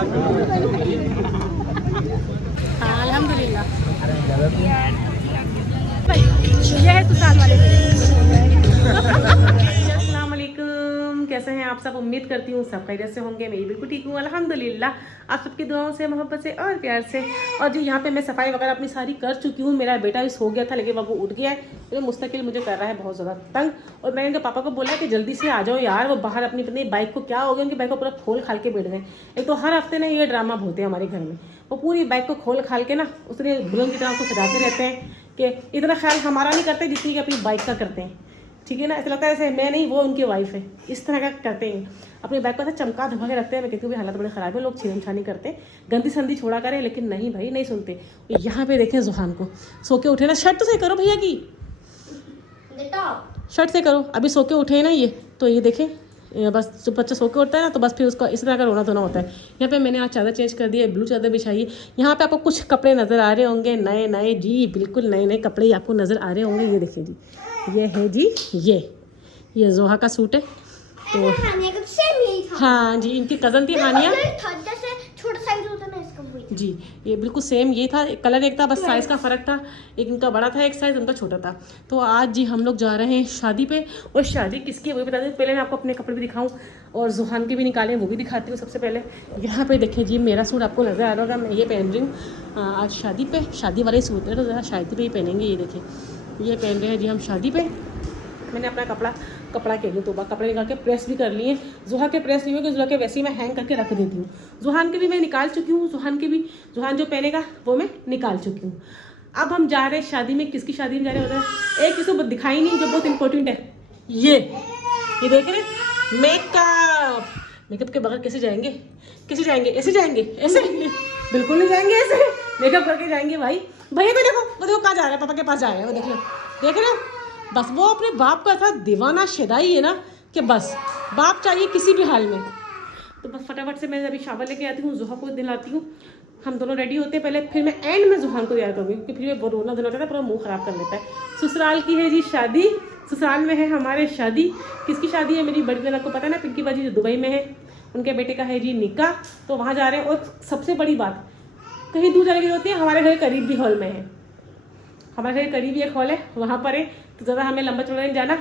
हाँ अल्हम्दुलिल्लाह। ये है सुसाल वाले। अस्सलाम वालेकुम, कैसे हैं आप सब? उम्मीद करती हूँ सब खैरियत से होंगे। मैं बिल्कुल ठीक हूँ अल्हम्दुलिल्लाह, आप सबकी दुआओं से, मोहब्बत से और प्यार से। और जी यहाँ पे मैं सफाई वगैरह अपनी सारी कर चुकी हूँ। मेरा बेटा भी सो गया था लेकिन वो उठ गया है, तो मुस्तकिल मुझे कर रहा है बहुत ज़्यादा तंग। और मैंने उनके पापा को बोला कि जल्दी से आ जाओ यार, वो बाहर अपनी अपनी बाइक को, क्या हो गया उनकी बाइक को पूरा खोल खाल के बैठ गए। एक तो हर हफ्ते ना ये ड्रामा बोलते हैं हमारे घर में, वो पूरी बाइक को खोल खाल के ना उसने दुल्हन की तरह को सजाते रहते हैं कि इतना ख्याल हमारा नहीं करते जितनी कि अपनी बाइक का करते हैं। ठीक है ना, ऐसा लगता है जैसे मैं नहीं वो उनकी वाइफ है, इस तरह का करते हैं। अपनी बाइक को ऐसा चमका धमका के रखते हैं। मैं कहती हूँ भी हालत बड़े ख़राब है, लोग छेड़छानी करते हैं, गंदी संदी छोड़ा करें, लेकिन नहीं भाई नहीं सुनते। यहाँ पे देखें जुहान को सो के उठे ना, शर्ट तो सही करो भैया की, शर्ट से करो, अभी सो के उठे ना ये, तो ये देखें बस जब बच्चा सो के उठता है ना तो बस फिर उसका इस तरह का रोना धोना होता है। यहाँ पे मैंने आज चादर चेंज कर दी है, ब्लू चादर बिछाई है। यहाँ पे आपको कुछ कपड़े नज़र आ रहे होंगे नए नए, जी बिल्कुल नए नए कपड़े ही आपको नज़र आ रहे होंगे। ये देखिए जी, ये है जी ये जोहा का सूट है। तो हाँ जी, इनकी कज़न थी हानिया जी, ये बिल्कुल सेम ये था, कलर एक था, बस साइज़ का फ़र्क था, एक इनका बड़ा था एक साइज़ उनका छोटा था। तो आज जी हम लोग जा रहे हैं शादी पे। और शादी किसकी है वो भी बता दें, पहले मैं आपको अपने कपड़े भी दिखाऊं और जुहान के भी निकालें वो भी दिखाती हूँ। सबसे पहले यहाँ पे देखें जी, मेरा सूट आपको नज़र आ रहा होगा, मैं ये पहन रही हूँ आज शादी पे। शादी वाले सूट है तो ज़रा शादी पे ही पहनेंगे। ये देखें, ये पहन रहे हैं जी हम शादी पे। मैंने अपना कपड़ा कह लूँ तो कपड़े निकाल के प्रेस भी कर लिए। जुहा के प्रेस नहीं हुए कि जुहा के वैसे ही मैं हैंग करके रख देती हूँ। जुहान के भी मैं निकाल चुकी हूँ, जुहान जो पहनेगा वो मैं निकाल चुकी हूँ। अब हम जा रहे हैं शादी में। किसकी शादी में जा रहे हैं? एक किसी को दिखाई नहीं जो बहुत इंपॉर्टेंट है। ये देख रहे, मेकअप के बगैर कैसे जाएंगे? ऐसे जाएंगे? ऐसे बिल्कुल नहीं जाएंगे, ऐसे मेकअप करके जाएंगे भाई। भैया तो देखो वो कहाँ जा रहा है, पापा के पास जा रहा है, वो देख रहे हो। बस वो अपने बाप का ऐसा दीवाना शदाई है ना कि बस बाप चाहिए किसी भी हाल में। तो बस फटाफट से मैं अभी शावर लेके आती हूँ, जुहा को दिलाती हूँ, हम दोनों रेडी होते हैं पहले, फिर मैं एंड में जुहान को तैयार करूँगी क्योंकि फिर वो रोना धोना होता है, पूरा मुंह ख़राब कर लेता है। ससुराल की है जी शादी, ससुराल में है हमारे शादी। किसकी शादी है? मेरी बड़ी बहन, आपको पता है ना, पिंकी बाजी जो दुबई में है, उनके बेटे का है जी निकाह, तो वहाँ जा रहे हैं। और सबसे बड़ी बात, कहीं दूर जाने की होती है, हमारे घर करीब भी हॉल में है, हमारे घर करीब ही एक हॉल है, वहाँ पर है, तो ज़्यादा हमें लंबा चौड़ा नहीं जाना,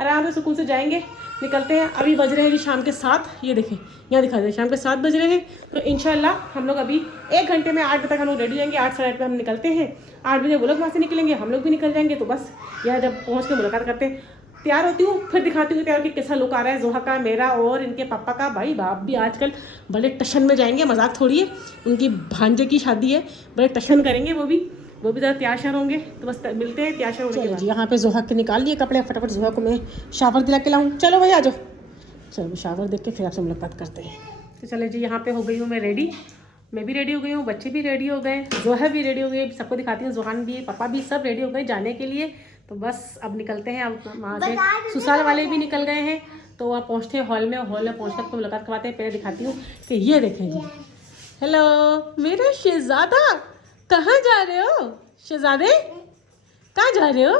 आराम से सुकून से जाएंगे, निकलते हैं। अभी बज रहे हैं जी शाम के 7, ये देखें यहाँ दिखा दें, शाम के 7 बज रहे हैं। तो इंशाल्लाह हम लोग अभी 1 घंटे में 8 बजे तक हम लोग रेडी जाएंगे। 8 साढ़े 8 पे हम निकलते हैं, 8 बजे वो लोग वहाँ से निकलेंगे, हम लोग भी निकल जाएंगे। तो बस यहाँ जब पहुँच के मुलाकात करते हैं, तैयार होती हूँ, फिर दिखाती हूँ तैयार कि कैसा लुक आ रहा है जोहा का, मेरा और इनके पापा का। भाई बाप भी आजकल बड़े टशन में जाएंगे, मजाक थोड़ी है, उनकी भांजे की शादी है, बड़े टशन करेंगे वो भी ज़्यादा तैयार श्यार होंगे। तो बस मिलते हैं तैयार श्यार होने के बाद। यहाँ पे जोहा के निकाल लिए कपड़े, फटाफट जोहा को मैं शावर दिला के लाऊँ। चलो भाई आ जाओ, चलो शावर देख के फिर आपसे मुलाकात करते हैं। तो चले जी, यहाँ पे हो गई हूँ मैं रेडी, मैं भी रेडी हो गई हूँ, बच्चे भी रेडी हो गए, जोहा भी रेडी हो गई, सबको दिखाती हूँ, जोहान भी, पापा भी, सब रेडी हो गए जाने के लिए। तो बस अब निकलते हैं, अब वहाँ से ससुराल वाले भी निकल गए हैं। तो आप पहुँचते हैं हॉल में पहुँच कर मुलाकात करवाते हैं। पहले दिखाती हूँ कि ये देखें जी, हेलो मेरा शहजादा, कहाँ जा रहे हो शहजादे, कहाँ जा रहे हो?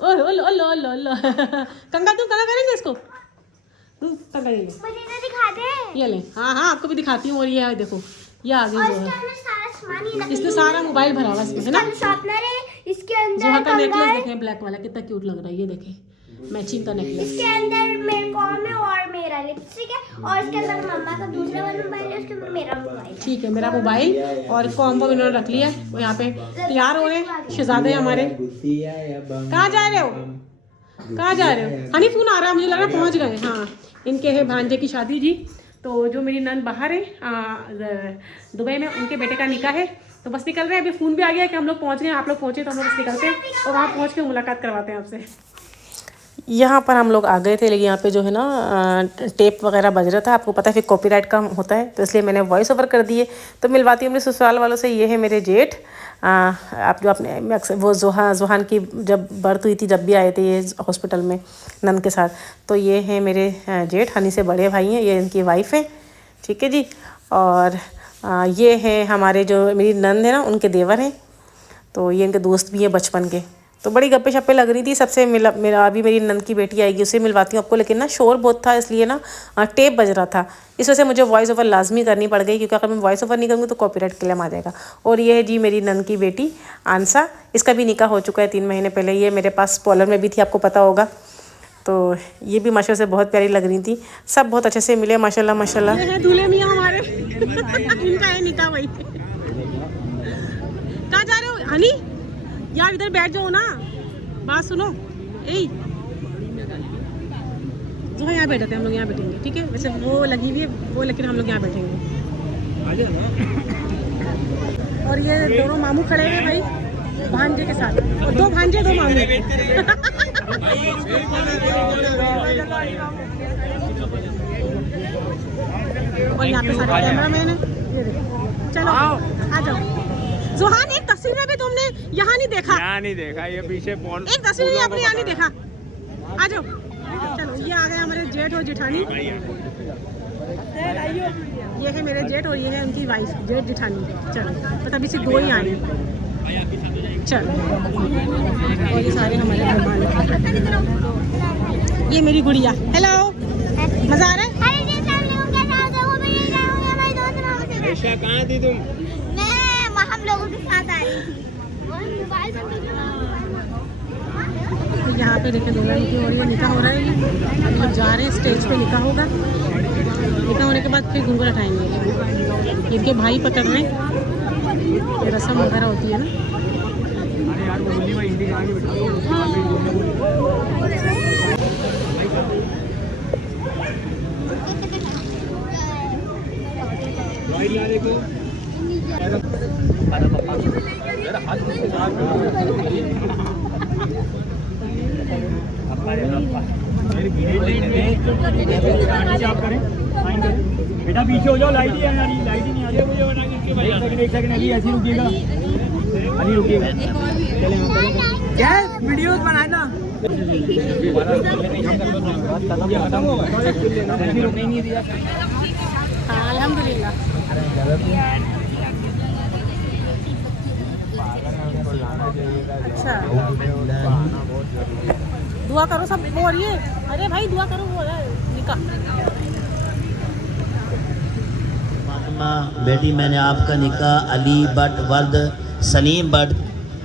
ओह ओ लो लो लो लो कंगा, तुम कंगा करेंगे इसको, कंगा ये दिखा दे, ये ले। हाँ आपको भी दिखाती हूँ। और ये देखो, ये आ गई जो है, इसने सारा मोबाइल भरा हुआ इसमें है ना। इसके अंदर जोहा का नेकलेस देखें ब्लैक वाला, कितना क्यूट लग रहा है, ये देखें मैचिंग का नेकलेस। इसके अंदर मेरे कॉम है और मेरा लिपस्टिक है, और इसके अंदर मम्मा का दूसरा वाला मोबाइल है, उसके अंदर मेरा मोबाइल। ठीक है, मेरा मोबाइल और कॉम्बो इन्होंने रख लिया है। वो यहाँ पे तैयार हो रहे हैं शहजादे हमारे। कहाँ जा रहे हो, कहाँ जा रहे हो? हनी फोन आ रहा है, मुझे लग रहा है पहुँच गए। हाँ, इनके है भांजे की शादी जी। तो जो मेरी नन बाहर है दुबई में, उनके बेटे का निकाह है, तो बस निकल रहे हैं। अभी फ़ोन भी आ गया कि हम लोग पहुँच गए, आप लोग पहुँचे, तो हम लोग बस निकलते हैं और वहाँ पहुँच के मुलाकात करवाते हैं आपसे। यहाँ पर हम लोग आ गए थे, लेकिन यहाँ पे जो है ना टेप वगैरह बज रहा था, आपको पता है फिर कॉपीराइट का होता है, तो इसलिए मैंने वॉइस ओवर कर दिए। तो मिलवाती हूँ अपने ससुराल वालों से। ये है मेरे जेठ, आप जो अपने अक्सर वो जोहान की जब बर्थ हुई थी, जब भी आए थे ये हॉस्पिटल में नंद के साथ, तो ये हैं मेरे जेठ, हनी से बड़े भाई हैं, ये इनकी वाइफ है। ठीक है जी। और ये हैं हमारे जो मेरी नंद है ना, उनके देवर हैं, तो ये इनके दोस्त भी हैं बचपन के। तो बड़ी गप्पे शप्पे लग रही थी सबसे मेरा अभी मेरी नंद की बेटी आएगी उससे मिलवाती हूँ आपको, लेकिन ना शोर बहुत था इसलिए ना टेप बज रहा था, इस वजह से मुझे वॉइस ओवर लाजमी करनी पड़ गई, क्योंकि अगर मैं वॉइस ओवर नहीं करूँगी तो कॉपीराइट क्लेम आ जाएगा। और ये है जी मेरी नंद की बेटी आंसा, इसका भी निकाह हो चुका है 3 महीने पहले, ये मेरे पास पॉलर में भी थी, आपको पता होगा। तो ये भी माशाल्लाह से बहुत प्यारी लग रही थी, सब बहुत अच्छे से मिले माशाल्लाह माशाल्लाह। ये है दूल्हे मियाँ हमारे इनका है निकाह भाई। कहाँ जा रहे हो हनी? यार इधर बैठ जाओ ना, बात सुनो। ए जो यहाँ बैठे थे हम लोग यहाँ बैठेंगे, ठीक है? वैसे वो लगी हुई है वो, लेकिन हम लोग यहाँ बैठेंगे। और ये दोनों मामू खड़े हैं भाई भांजे के साथ, और 2 भांजे 2 मामू। और यहाँ पे सारे कैमरामैन है, ये देखो। चलो आ जाओ। जोहान एक तस्वीर में भी तुमने यहाँ नहीं देखा? यहाँ नहीं देखा, ये पीछे एक तस्वीर भी आपने यहाँ नहीं देखा। आ जाओ। चलो ये आ गए हमारे जेठ और जेठानी, ये है मेरे जेठ और ये है उनकी वाइफ जेठ जेठानी। चलो तो तभी से 2 ही आए। चलो और ये सारे हमारे मेहमान हैं। ये मेरी गुड़िया, हेलो मजा आ रहा है? कहाँ थी तुम? हम लोगों के साथ आ रही थी। यहाँ पे देखे दुल्हन की और ये निकाह हो रहा है, हम लोग जा रहे हैं स्टेज पे, निकाह होगा। निकाह होने के बाद फिर घूंघट उठाएंगे, इनके भाई पकड़ रहे हैं, ये रस्म वगैरह होती है ना। बेटा पीछे हो जाओ, लाइट ही लाइट ही नहीं आ रही है मुझे बना के। एक सेकंड अभी ऐसे रुकिएगा, अभी रुकिएगा। क्या वीडियोस बनाए ना, अल्हम्दुलिल्लाह। अच्छा दुआ करो सब, वो और ये अरे भाई दुआ करो, वो है निकाह। बेटी मैंने आपका निकाह अली बट वल्द सलीम बट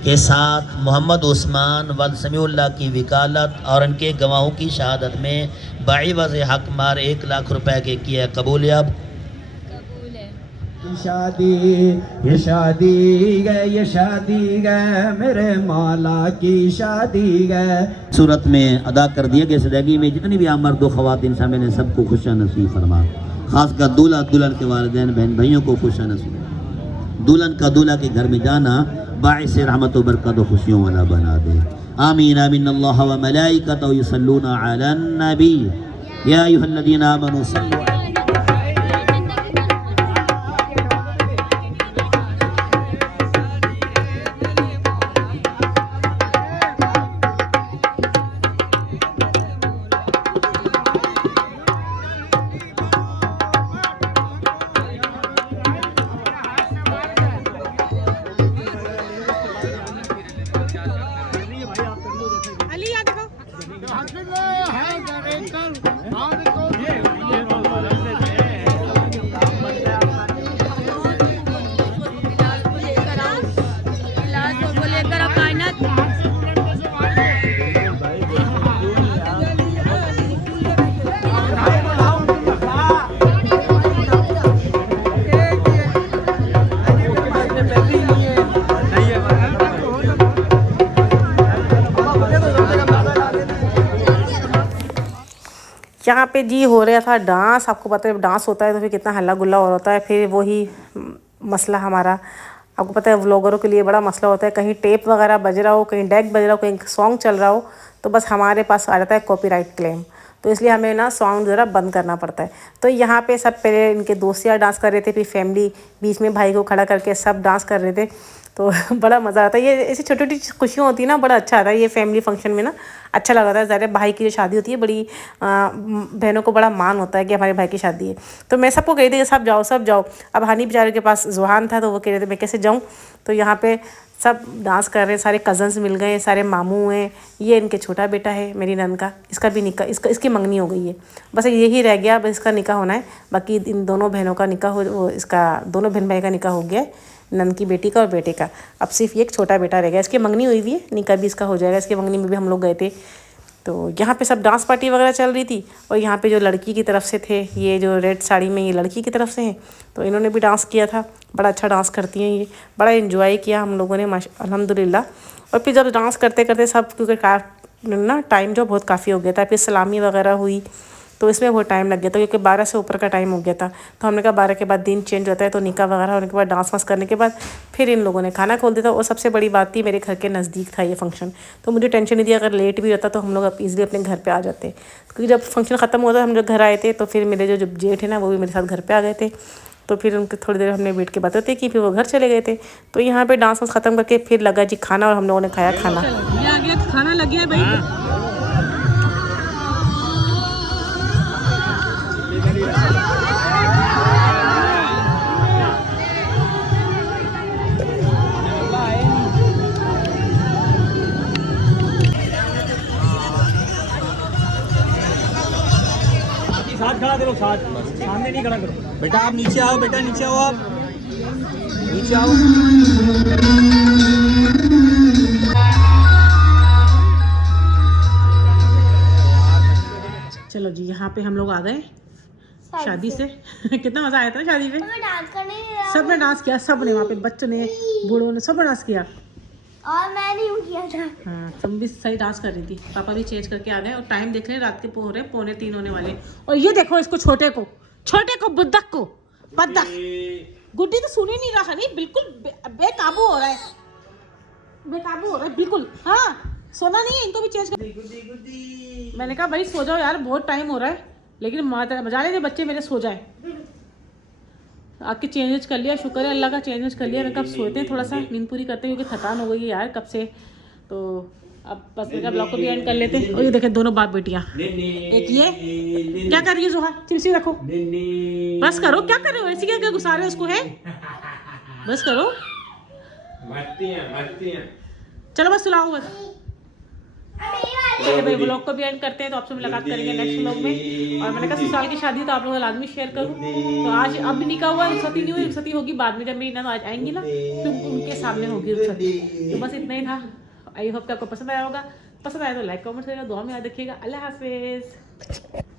के साथ मोहम्मद उस्मान वल्द समीउल्लाह की वकालत और उनके गवाहों की शहादत में बाइवज़ हक मार 1 लाख रुपए के किया। कबूल है? अब ये शादी गए मेरे मौला की शादी गए। सूरत में अदा कर दिया कि ज़िंदगी में जितनी भी मर्द व ख़वातीन शामिल हैं सबको खुशियाँ नसीब फरमा, खासकर दूल्हा दुल्हन के वालिदैन बहन भाइयों को खुशियाँ नसीब। दुल्हन का दूल्हा के घर में जाना बाइस रहमत व बरकत व खुशियों वाला बना दे। आमीन आमीन। अल्लाह व मलाइकतहु युसल्लूना अलन नबी या अय्युहल्लज़ीना आमनू सल्लु। अली यहाँ देखो। यहाँ पे जी हो रहा था डांस, आपको पता है डांस होता है तो फिर कितना हल्ला गुल्ला हो रहा है। फिर वही मसला हमारा, आपको पता है व्लॉगरों के लिए बड़ा मसला होता है, कहीं टेप वगैरह बज रहा हो, कहीं डेक बज रहा हो, कहीं सॉन्ग चल रहा हो, तो बस हमारे पास आ जाता है कॉपीराइट क्लेम। तो इसलिए हमें ना साउंड ज़रा बंद करना पड़ता है। तो यहाँ पे सब पहले इनके दोस्त यार डांस कर रहे थे, फिर फैमिली बीच में भाई को खड़ा करके सब डांस कर रहे थे, तो बड़ा मज़ा आता है। ये ऐसी छोटी छोटी खुशियाँ होती है ना, बड़ा अच्छा आता है। ये फैमिली फंक्शन में ना अच्छा लगा था। ज़्यादा भाई की जो शादी होती है बड़ी बहनों को बड़ा मान होता है कि हमारे भाई की शादी है। तो मैं सबको कही थी कि सब जाओ सब जाओ। अब हनी बेचारे के पास जुहान था तो वो कह रहे थे मैं कैसे जाऊँ, तो यहाँ पे सब डांस कर रहे हैं, सारे कज़न्स मिल गए हैं, सारे मामू हैं। ये इनके छोटा बेटा है मेरी नन का, इसका भी निकाह, इसकी मंगनी हो गई है। बस यही रह गया, बस इसका निकाह होना है। बाकी इन दोनों बहनों का निकाह हो, इसका दोनों बहन भाई का निकाह हो गया है, नन की बेटी का और बेटे का। अब सिर्फ ये एक छोटा बेटा रह गया, इसकी मंगनी हुई हुई है, निकाह भी इसका हो जाएगा। इसकी मंगनी में भी हम लोग गए थे। तो यहाँ पे सब डांस पार्टी वगैरह चल रही थी। और यहाँ पे जो लड़की की तरफ से थे, ये जो रेड साड़ी में, ये लड़की की तरफ से हैं, तो इन्होंने भी डांस किया था। बड़ा अच्छा डांस करती हैं ये, बड़ा एंजॉय किया हम लोगों ने अल्हम्दुलिल्लाह। और फिर जब डांस करते करते सब, क्योंकि ना टाइम जो बहुत काफ़ी हो गया था, फिर सलामी वगैरह हुई, तो इसमें बहुत टाइम लग गया था, क्योंकि 12 से ऊपर का टाइम हो गया था। तो हमने कहा 12 के बाद दिन चेंज होता है, तो निकाह वगैरह होने के बाद, डांस वांस करने के बाद फिर इन लोगों ने खाना खोल दिया था। और सबसे बड़ी बात थी, मेरे घर के नज़दीक था ये फंक्शन, तो मुझे टेंशन नहीं थी। अगर लेट भी होता तो हम लोग ईज़िली अपने घर पे आ जाते, क्योंकि जब फंक्शन ख़त्म हुआ था हम जब घर आए थे, तो फिर मेरे जो जेठ है ना, वो भी मेरे साथ घर पर आ गए थे। तो फिर उनके थोड़ी देर हमने वेट के बात होती कि फिर वो घर चले गए थे। तो यहाँ पे डांस वांस ख़त्म करके फिर लगा जी खाना, और हम लोगों ने खाया खाना। ये आ गया खाना, लग गया भाई। साथ खड़ा करो, साथ सामने नहीं खड़ा करो। बेटा आप नीचे आओ, बेटा नीचे आओ, आप नीचे आओ। चलो जी, यहाँ पे हम लोग आ गए शादी से। कितना मज़ा आया था शादी पे, डांस करने नहीं रहा सब ने डांस किया, सब ने, वहाँ पे बच्चों ने, बूढ़ों ने, सब ने डांस किया। और मैं नहीं किया था। हाँ, तुम भी सही डांस कर रही थी। पापा भी चेंज करके आ गए, और टाइम देख रहे हैं, रात के पौने 3 होने वाले। और ये देखो इसको, छोटे को बुद्धक को, बद्दक गुड्डी तो सुन ही नहीं रहा, नहीं बिल्कुल बेकाबू हो रहा है, बिल्कुल। हाँ, सोना नहीं है, इनको भी चेंज कर। मैंने कहा भाई सो जाओ यार, बहुत टाइम हो रहा है, लेकिन मजा ले बच्चे मेरे सो जाए। आके चेंज कर लिया, शुक्र है अल्लाह का, चेंज कर लिया। मैं कब सोते हैं, थोड़ा सा नींद पूरी करते हैं, क्योंकि थकान हो गई है यार कब से। तो अब बस मेरा ब्लॉग को भी एंड कर लेते हैं। और ये देखे दोनों बाप बेटियां, एक ये क्या कर रही है जोहा, चिमसी रखो, बस करो, क्या कर रहे हो ऐसी, क्या गुस्सा रहे हो उसको, है बस करो, चलो बस सुलाओ बस। चलिए भाई, ब्लॉग को भी एंड करते हैं, तो आपसे मुलाकात करेंगे नेक्स्ट ब्लॉग में। और मैंने कहा ससुराल की शादी तो आप लोगों को लाजमी शेयर करूँ। तो आज अब निकाह हुआ, रुखसती नहीं हुई, रुखसती होगी बाद में, जब मेरी नंद आज आएंगी ना, तो उनके सामने होगी रुखसती। तो बस इतना ही था। आई होप कि आपको पसंद आया होगा। पसंद आया तो लाइक कमेंट करिएगा, दुआ में याद रखिएगा। अल्लाह हाफिज़।